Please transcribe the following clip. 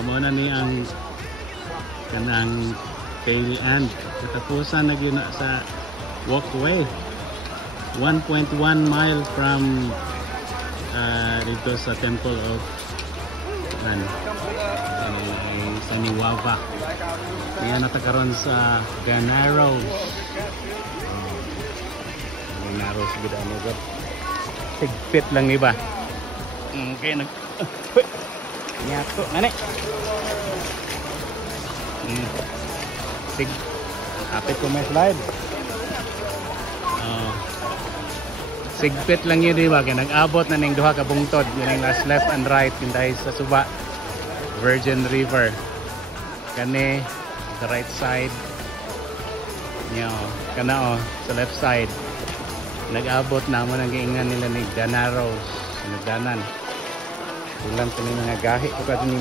Mo na ni ang kanang Kaili and katapusan na gyud na sa walkway. 1.1 mile from dito sa Temple of Saniwava. Kaya natakaroon sa Ganaros. Ganaros gud ano gud. Tigpit lang ni ba? Okay nag nyato nani. Sig apit ko may slide. Sigpit lang yun, di ba? Kaya nag-abot na ng duha ka bungtod. Yun ang last left and right yun dahil sa Suba Virgin River. Kani sa right side nyo, kana sa left side nag-abot na mo nang giingan nila ni Ganaros. Nagdanan ulan sa mga gahi ko kasi